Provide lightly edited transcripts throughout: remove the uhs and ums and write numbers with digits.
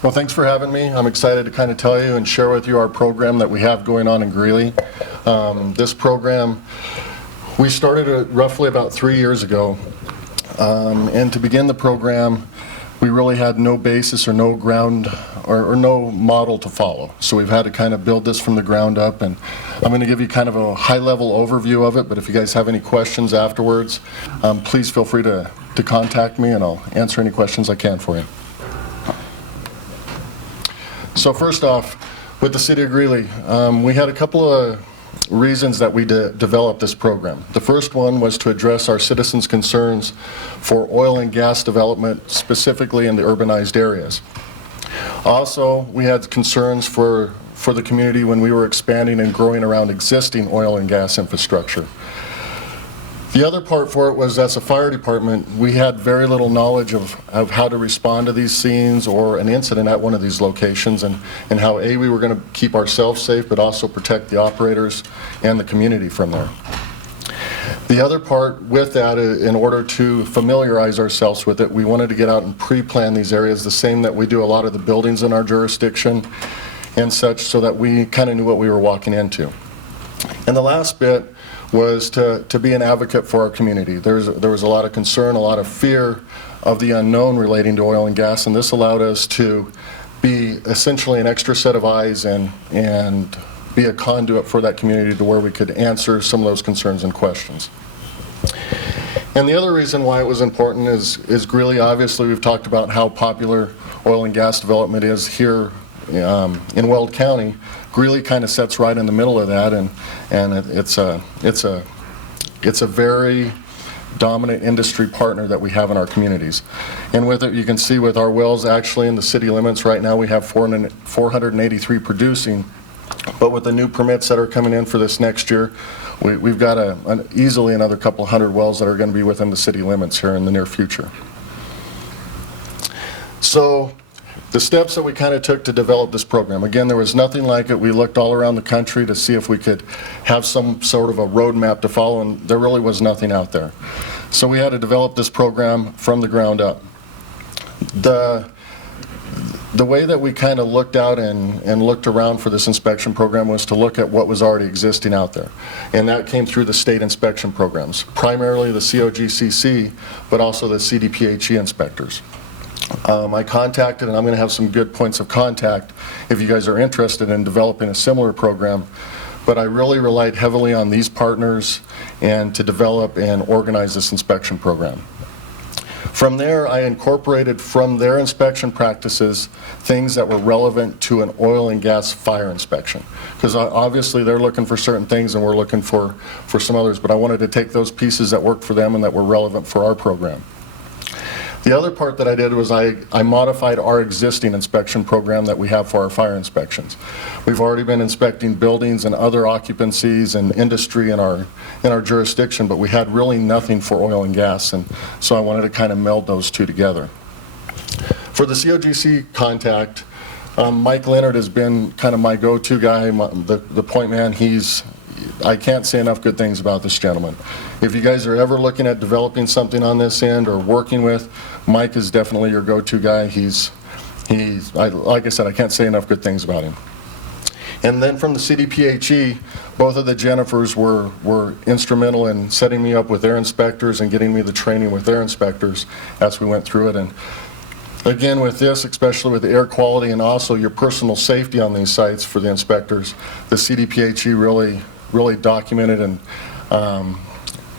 Well, thanks for having me. I'm excited to kind of tell you and share with you our program that we have going on in Greeley. This program, we started it roughly about 3 years ago. And to begin the program, we really had no basis or no ground or no model to follow. So we've had to kind of build this from the ground up, and I'm going to give you kind of a high-level overview of it, but if you guys have any questions afterwards, please feel free to contact me and I'll answer any questions I can for you. So first off, with the City of Greeley, we had a couple of reasons that we developed this program. The first one was to address our citizens' concerns for oil and gas development, specifically in the urbanized areas. Also, we had concerns for the community when we were expanding and growing around existing oil and gas infrastructure. The other part for it was, as a fire department, we had very little knowledge of how to respond to these scenes or an incident at one of these locations, and how we were going to keep ourselves safe, but also protect the operators and the community from there. The other part with that, in order to familiarize ourselves with it, we wanted to get out and pre-plan these areas, the same that we do a lot of the buildings in our jurisdiction and such, so that we kind of knew what we were walking into. And the last bit was to be an advocate for our community. There was a lot of concern, a lot of fear of the unknown relating to oil and gas, and this allowed us to be essentially an extra set of eyes and be a conduit for that community to where we could answer some of those concerns and questions. And the other reason why it was important is Greeley, obviously we've talked about how popular oil and gas development is here in Weld County. Greeley kind of sits right in the middle of that, and it's a very dominant industry partner that we have in our communities. And with it, you can see with our wells actually in the city limits right now, we have 483 producing, but with the new permits that are coming in for this next year, we've got easily another couple hundred wells that are going to be within the city limits here in the near future. So the steps that we kind of took to develop this program, again, there was nothing like it. We looked all around the country to see if we could have some sort of a roadmap to follow, and there really was nothing out there. So we had to develop this program from the ground up. The way that we kind of looked out and looked around for this inspection program was to look at what was already existing out there. And that came through the state inspection programs, primarily the COGCC, but also the CDPHE inspectors. I contacted, and I'm going to have some good points of contact if you guys are interested in developing a similar program, but I really relied heavily on these partners and to develop and organize this inspection program. From there, I incorporated from their inspection practices things that were relevant to an oil and gas fire inspection, because obviously they're looking for certain things and we're looking for some others, but I wanted to take those pieces that worked for them and that were relevant for our program. The other part that I did was I modified our existing inspection program that we have for our fire inspections. We've already been inspecting buildings and other occupancies and industry in our jurisdiction, but we had really nothing for oil and gas, and so I wanted to kind of meld those two together. For the COGC contact, Mike Leonard has been kind of my go-to guy, the point man. I can't say enough good things about this gentleman. If you guys are ever looking at developing something on this end or working with, Mike is definitely your go-to guy. Like I said, I can't say enough good things about him. And then from the CDPHE, both of the Jennifers were instrumental in setting me up with their inspectors and getting me the training with their inspectors as we went through it. And again, with this, especially with the air quality and also your personal safety on these sites for the inspectors, the CDPHE really documented and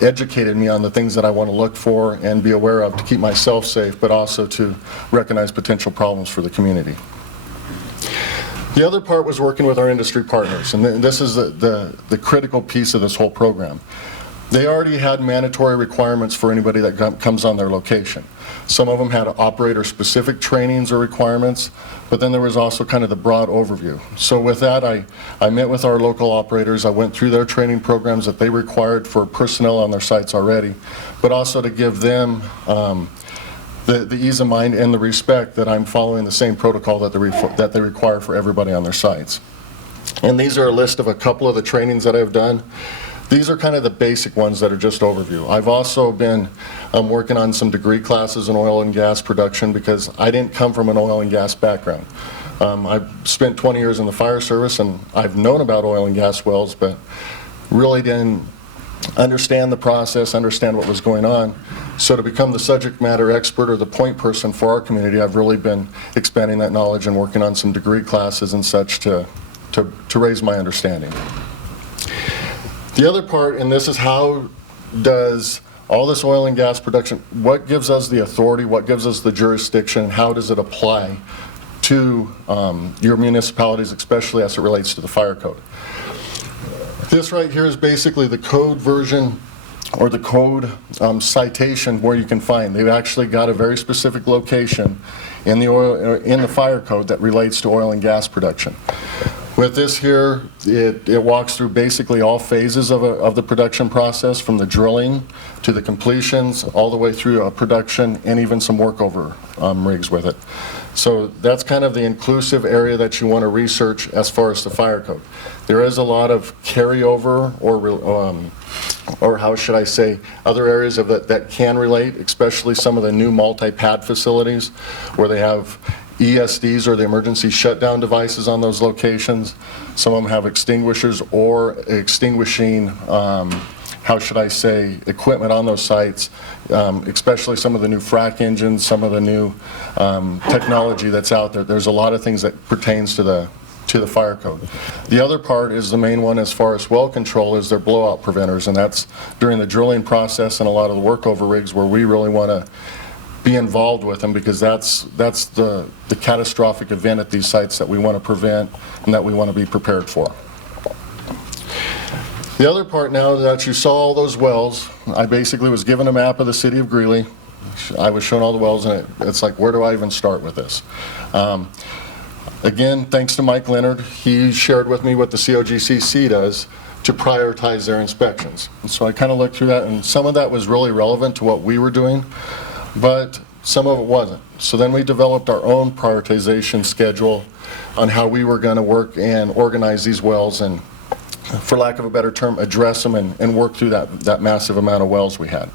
educated me on the things that I want to look for and be aware of to keep myself safe, but also to recognize potential problems for the community. The other part was working with our industry partners, and this is the critical piece of this whole program. They already had mandatory requirements for anybody that comes on their location. Some of them had operator-specific trainings or requirements, but then there was also kind of the broad overview. So with that, I met with our local operators. I went through their training programs that they required for personnel on their sites already, but also to give them the ease of mind and the respect that I'm following the same protocol that they require for everybody on their sites. And these are a list of a couple of the trainings that I've done. These are kind of the basic ones that are just overview. I've also been working on some degree classes in oil and gas production because I didn't come from an oil and gas background. I've spent 20 years in the fire service, and I've known about oil and gas wells, but really didn't understand the process, understand what was going on. So to become the subject matter expert or the point person for our community, I've really been expanding that knowledge and working on some degree classes and such to raise my understanding. The other part, and this is how does all this oil and gas production, what gives us the authority, what gives us the jurisdiction, how does it apply to your municipalities, especially as it relates to the fire code. This right here is basically the code version or the code citation where you can find. They've actually got a very specific location in the fire code that relates to oil and gas production. With this here, it walks through basically all phases of the production process, from the drilling to the completions, all the way through production, and even some workover rigs with it. So that's kind of the inclusive area that you want to research as far as the fire code. There is a lot of carryover, or how should I say, other areas of that can relate, especially some of the new multi-pad facilities where they have ESDs, or the emergency shutdown devices, on those locations. Some of them have extinguishers or extinguishing, how should I say, equipment on those sites, especially some of the new frac engines, some of the new technology that's out there. There's a lot of things that pertains to the fire code. The other part is the main one as far as well control is their blowout preventers, and that's during the drilling process and a lot of the workover rigs where we really want to be involved with them, because that's the catastrophic event at these sites that we want to prevent and that we want to be prepared for. The other part, now that you saw all those wells, I basically was given a map of the city of Greeley. I was shown all the wells, and it's like, where do I even start with this? Again, thanks to Mike Leonard, he shared with me what the COGCC does to prioritize their inspections. And so I kind of looked through that, and some of that was really relevant to what we were doing, but some of it wasn't. So then we developed our own prioritization schedule on how we were going to work and organize these wells and, for lack of a better term, address them and work through that massive amount of wells we had.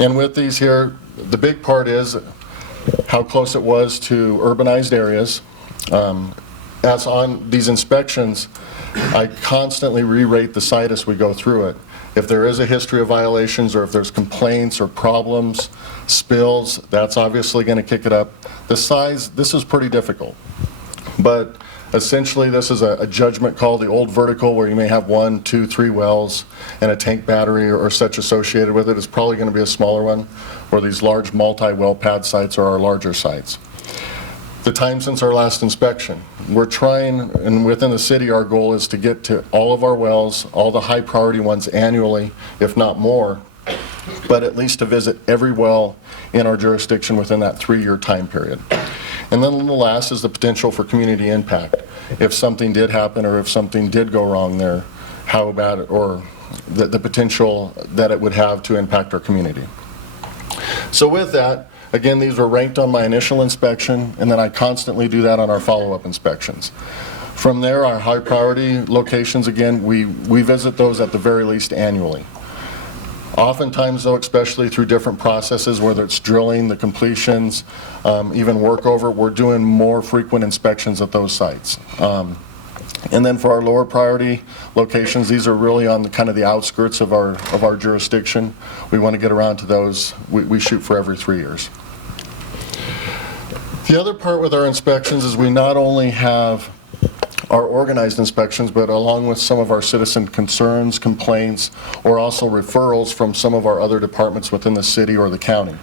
And with these here, the big part is how close it was to urbanized areas. As on these inspections, I constantly re-rate the site as we go through it. If there is a history of violations, or if there's complaints or problems, spills, that's obviously going to kick it up. The size, this is pretty difficult. But essentially this is a judgment call, the old vertical, where you may have 1, 2, 3 wells and a tank battery or such associated with it. It's probably going to be a smaller one, where these large multi-well pad sites are our larger sites. The time since our last inspection, we're trying, and within the city our goal is to get to all of our wells, all the high priority ones annually, if not more, but at least to visit every well in our jurisdiction within that 3-year time period. And then the last is the potential for community impact. If something did happen, or if something did go wrong there, how bad, or the potential that it would have to impact our community. So with that, again, these were ranked on my initial inspection, and then I constantly do that on our follow-up inspections. From there, our high priority locations, again, we visit those at the very least annually. Oftentimes, though, especially through different processes, whether it's drilling, the completions, even workover, we're doing more frequent inspections at those sites. And then for our lower priority locations, these are really on the kind of the outskirts of our jurisdiction. We want to get around to those. We shoot for every 3 years. The other part with our inspections is we not only have our organized inspections, but along with some of our citizen concerns, complaints, or also referrals from some of our other departments within the city or the county.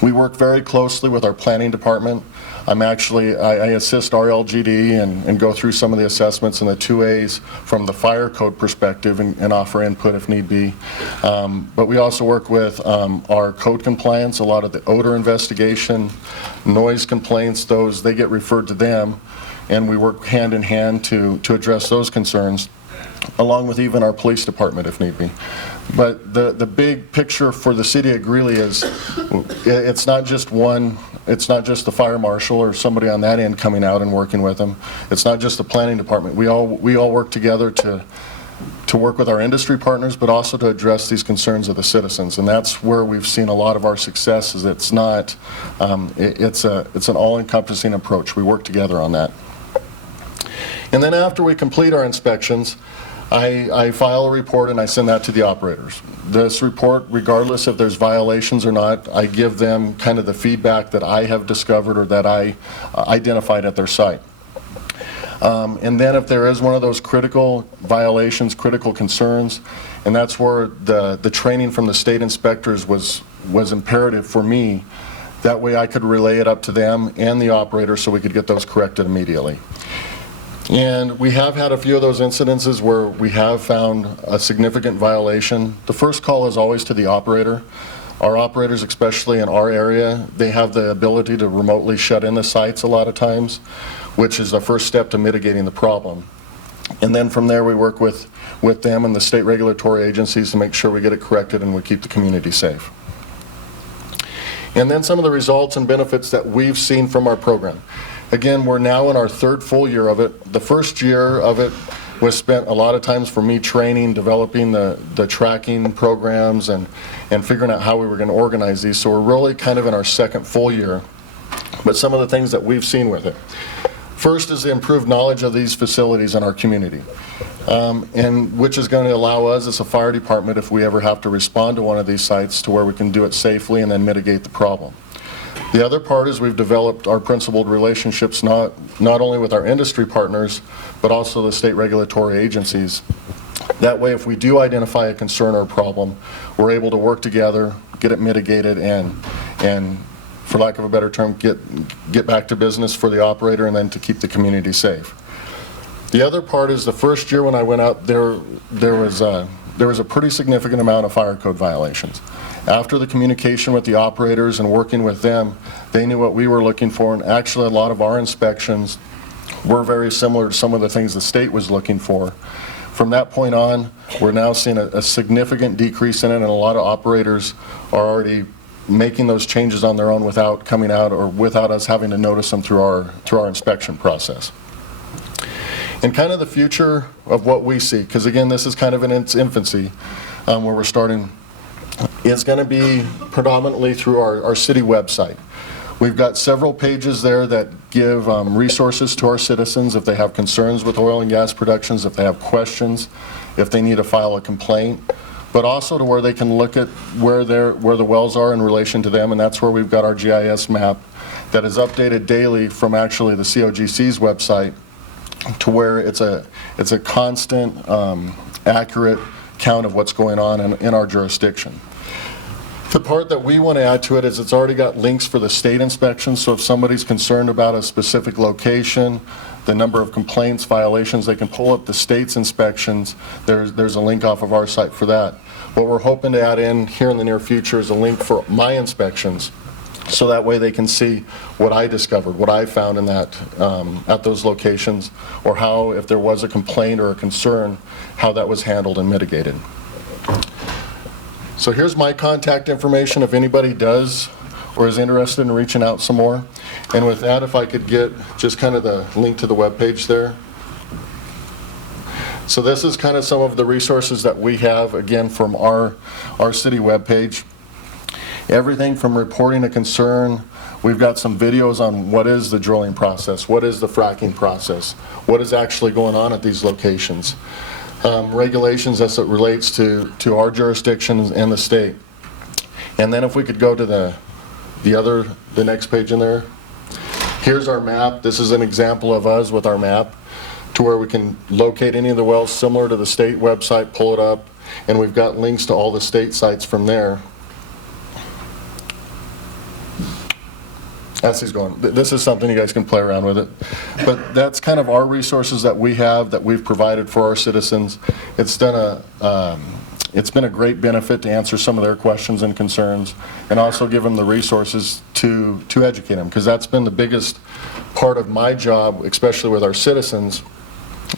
We work very closely with our planning department. I assist RLGD and go through some of the assessments and the 2As from the fire code perspective and offer input if need be. But we also work with our code compliance, a lot of the odor investigation, noise complaints, they get referred to them, and we work hand in hand to address those concerns, along with even our police department if need be. But the big picture for the city of Greeley is it's not just the fire marshal or somebody on that end coming out and working with them. It's not just the planning department. We all work together to to work with our industry partners, but also to address these concerns of the citizens. And that's where we've seen a lot of our success. Is it's not, it's an all-encompassing approach. We work together on that. And then after we complete our inspections, I file a report and I send that to the operators. This report, regardless if there's violations or not, I give them kind of the feedback that I have discovered or that I identified at their site. And then if there is one of those critical violations, critical concerns, and that's where the training from the state inspectors was imperative for me. That way I could relay it up to them and the operator so we could get those corrected immediately. And we have had a few of those incidences where we have found a significant violation. The first call is always to the operator. Our operators, especially in our area, they have the ability to remotely shut in the sites a lot of times, which is the first step to mitigating the problem. And then from there we work with them and the state regulatory agencies to make sure we get it corrected and we keep the community safe. And then some of the results and benefits that we've seen from our program. Again, we're now in our third full year of it. The first year of it was spent a lot of times for me training, developing the tracking programs and figuring out how we were going to organize these. So we're really kind of in our second full year. But some of the things that we've seen with it. First is the improved knowledge of these facilities in our community, and which is going to allow us as a fire department, if we ever have to respond to one of these sites, to where we can do it safely and then mitigate the problem. The other part is we've developed our principled relationships not only with our industry partners, but also the state regulatory agencies. That way, if we do identify a concern or a problem, we're able to work together, get it mitigated, and for lack of a better term, get back to business for the operator and then to keep the community safe. The other part is the first year when I went out, there was a pretty significant amount of fire code violations. After the communication with the operators and working with them, they knew what we were looking for, and actually a lot of our inspections were very similar to some of the things the state was looking for. From that point on, we're now seeing a significant decrease in it, and a lot of operators are already making those changes on their own without coming out or without us having to notice them through our inspection process. And kind of the future of what we see, because again, this is kind of in its infancy, where we're starting, is going to be predominantly through our city website. We've got several pages there that give resources to our citizens if they have concerns with oil and gas productions, if they have questions, if they need to file a complaint, but also to where they can look at where the wells are in relation to them, and that's where we've got our GIS map that is updated daily from actually the COGC's website, to where it's a constant, accurate count of what's going on in our jurisdiction. The part that we want to add to it is it's already got links for the state inspections, so if somebody's concerned about a specific location, the number of complaints, violations, they can pull up the state's inspections. There's a link off of our site for that. What we're hoping to add in here in the near future is a link for my inspections, so that way they can see what I discovered, what I found in that at those locations, or how, if there was a complaint or a concern, how that was handled and mitigated. So here's my contact information if anybody does or is interested in reaching out some more. And with that, if I could get just kind of the link to the webpage there. So this is kind of some of the resources that we have, again, from our city webpage. Everything from reporting a concern. We've got some videos on what is the drilling process, what is the fracking process, what is actually going on at these locations. Regulations as it relates to our jurisdictions and the state. And then if we could go to the next page in there. Here's our map. This is an example of us with our map, to where we can locate any of the wells similar to the state website, pull it up, and we've got links to all the state sites from there. As he's going, this is something you guys can play around with it. But that's kind of our resources that we have, that we've provided for our citizens. It's been a great benefit to answer some of their questions and concerns, and also give them the resources to educate them, because that's been the biggest part of my job, especially with our citizens,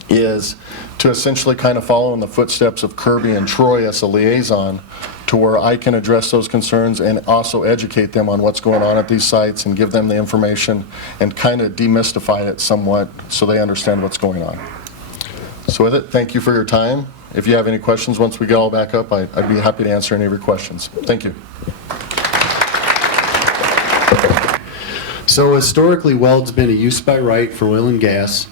is to essentially kind of follow in the footsteps of Kirby and Troy as a liaison, to where I can address those concerns and also educate them on what's going on at these sites and give them the information and kind of demystify it somewhat so they understand what's going on. So with it, thank you for your time, if you have any questions once we get all back up, I'd be happy to answer any of your questions. Thank you. So historically, Weld's been a use by right for oil and gas.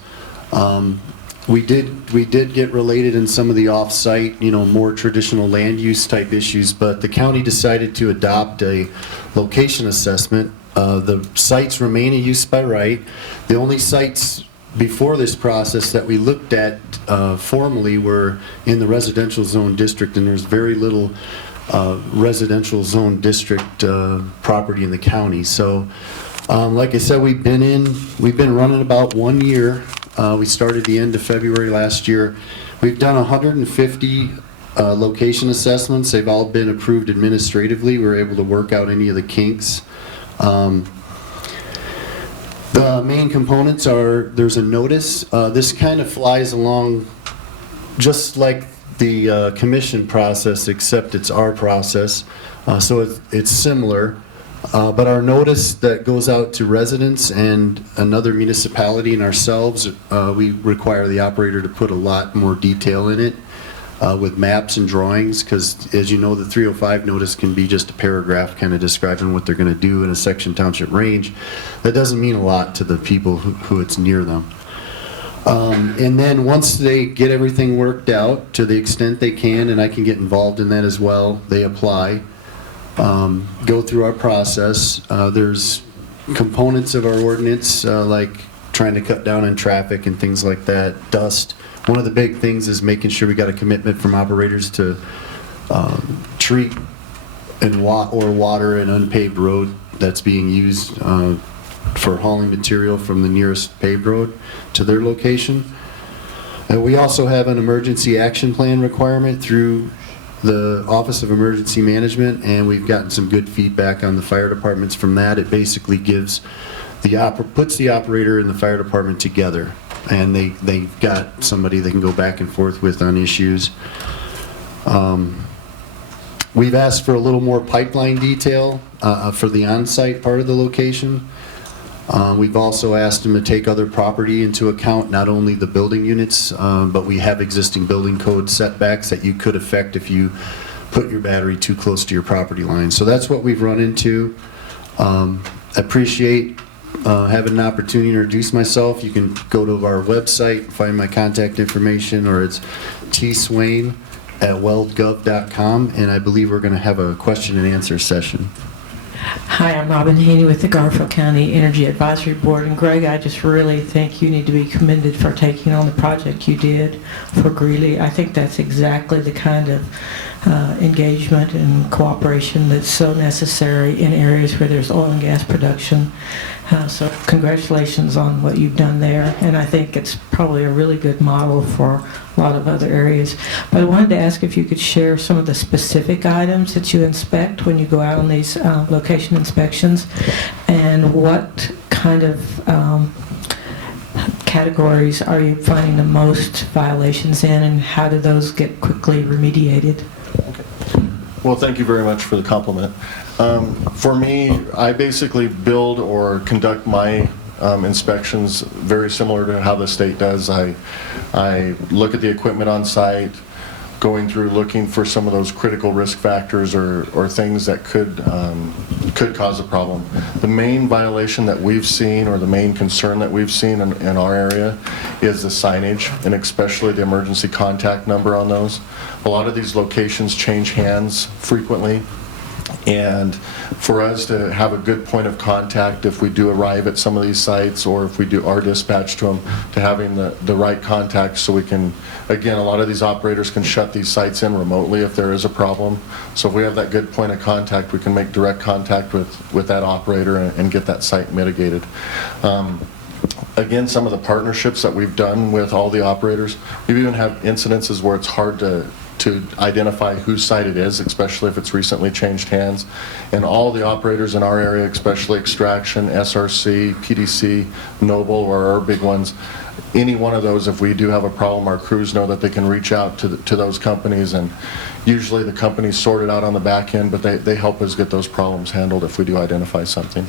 We did get related in some of the off-site, more traditional land use type issues, but the county decided to adopt a location assessment. The sites remain a use by right. The only sites before this process that we looked at formally were in the residential zone district, and there's very little residential zone district property in the county. So like I said, we've been running about 1 year. We started the end of February last year. We've done 150 location assessments. They've all been approved administratively. We were able to work out any of the kinks. The main components are, there's a notice. This kind of flies along just like the commission process, except it's our process. So it's similar. But our notice that goes out to residents and another municipality and ourselves, we require the operator to put a lot more detail in it with maps and drawings, because as you know, the 305 notice can be just a paragraph kind of describing what they're going to do in a section township range. That doesn't mean a lot to the people who it's near them. And then once they get everything worked out to the extent they can, and I can get involved in that as well, they apply. Go through our process. There's components of our ordinance like trying to cut down on traffic and things like that, dust. One of the big things is making sure we got a commitment from operators to treat and water an unpaved road that's being used for hauling material from the nearest paved road to their location. And we also have an emergency action plan requirement through the Office of Emergency Management, and we've gotten some good feedback on the fire departments from that. It basically gives puts the operator and the fire department together, and they've got somebody they can go back and forth with on issues. We've asked for a little more pipeline detail for the on-site part of the location. We've also asked them to take other property into account, not only the building units, but we have existing building code setbacks that you could affect if you put your battery too close to your property line. So that's what we've run into. Appreciate having an opportunity to introduce myself. You can go to our website, find my contact information, or it's tswain@weldgov.com, and I believe we're going to have a question and answer session. Hi, I'm Robin Haney with the Garfield County Energy Advisory Board. And Greg, I just really think you need to be commended for taking on the project you did for Greeley. I think that's exactly the kind of engagement and cooperation that's so necessary in areas where there's oil and gas production. So congratulations on what you've done there, and I think it's probably a really good model for a lot of other areas. But I wanted to ask if you could share some of the specific items that you inspect when you go out on these location inspections, and what kind of categories are you finding the most violations in, and how do those get quickly remediated? Okay. Well, thank you very much for the compliment. For me, I basically build or conduct my inspections very similar to how the state does. I look at the equipment on site, going through looking for some of those critical risk factors or things that could cause a problem. The main violation that we've seen, or the main concern that we've seen in our area, is the signage, and especially the emergency contact number on those. A lot of these locations change hands frequently, and for us to have a good point of contact if we do arrive at some of these sites, or if we do our dispatch to them, to having the right contact, so we can, again, a lot of these operators can shut these sites in remotely if there is a problem. So if we have that good point of contact, we can make direct contact with that operator and get that site mitigated. Again, some of the partnerships that we've done with all the operators, we even have incidences where it's hard to identify whose site it is, especially if it's recently changed hands. And all the operators in our area, especially Extraction, SRC, PDC, Noble, or our big ones, any one of those, if we do have a problem, our crews know that they can reach out to those companies, and usually the companies sort it out on the back end, but they help us get those problems handled if we do identify something.